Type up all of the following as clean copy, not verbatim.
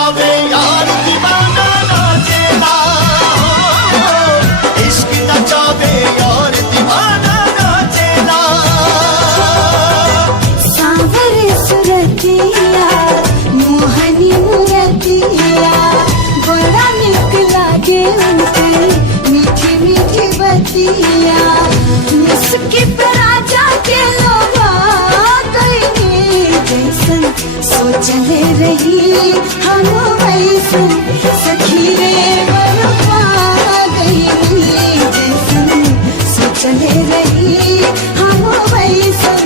नचावे यार दीवाना नाचेला, इश्क नचावे यार दीवाना नाचेला। सांवर सुरतिया मोहनी मुरतिया बड़ा निक लागे उनके मीठी मीठी बतिया। मुस्की पर राजा के लोभा कहीं जैसन सोचले रही हम वैसन सखी रे बरपा गई। जैसन सोचले रही हम वैसन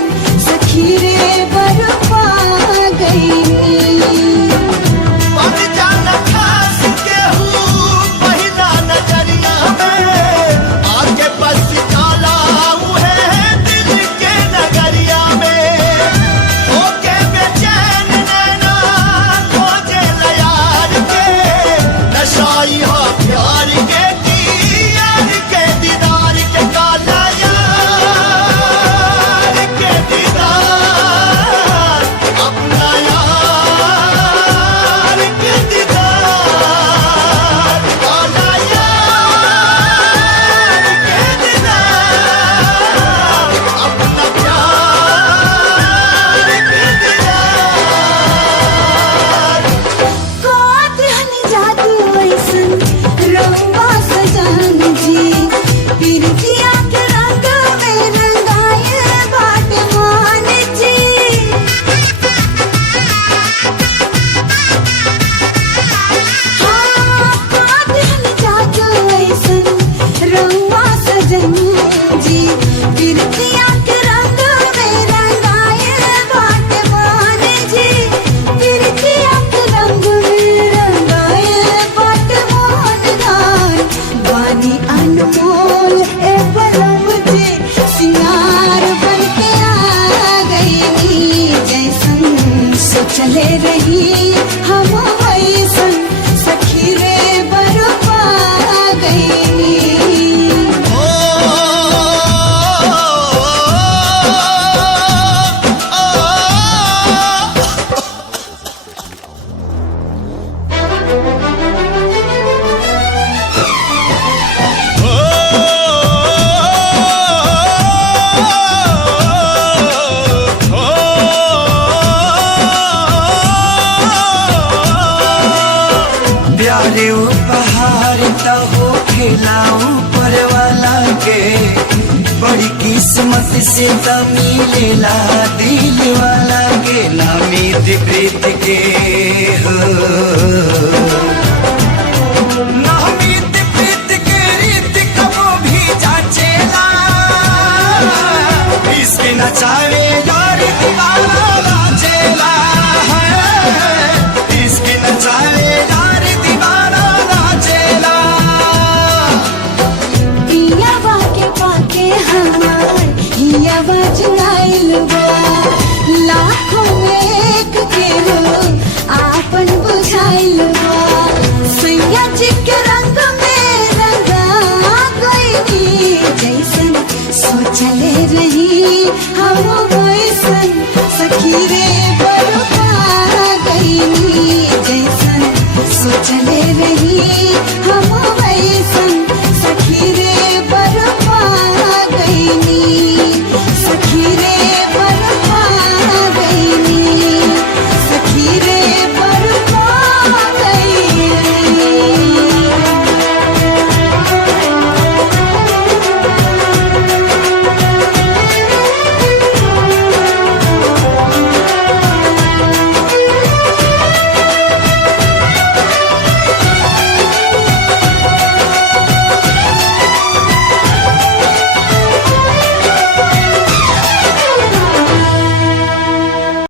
सखी रे बरपा गई। बन जाना खास केहू पहिला नजरिया में, आगे बस जाला उहे दिल के नगरिया में। होके बेचैन नैना खोजे यार के, नशाई हो प्यार के यार के दीदार के काला यार के दीदार, अपना यार के दीदार, काला यार के दीदार, अपना प्यार के दीदार। कोत हनी जादू ऐसन रंगवा सजन जी, पिरतिया के रंग में रंगाए बाट मान जी। हाँ, कोत हनी जादू ऐसन रंगवा सजन जी, पिरतिया के रंग में रंगाए बाट मान जी। पिरतिया के रंग में रंगाए बाट मान गान, वानी अनमोल ए पलम जे सिंगार बन के आ गई। जैसन सोचले रही हम वैसन सखी रे बरपा गई। प्यारे उपहार तो हो खिलाऊं पर वाला के, बड़ी किस्मत से तो मिलेला दिल वाला के। नामी प्रीत के हो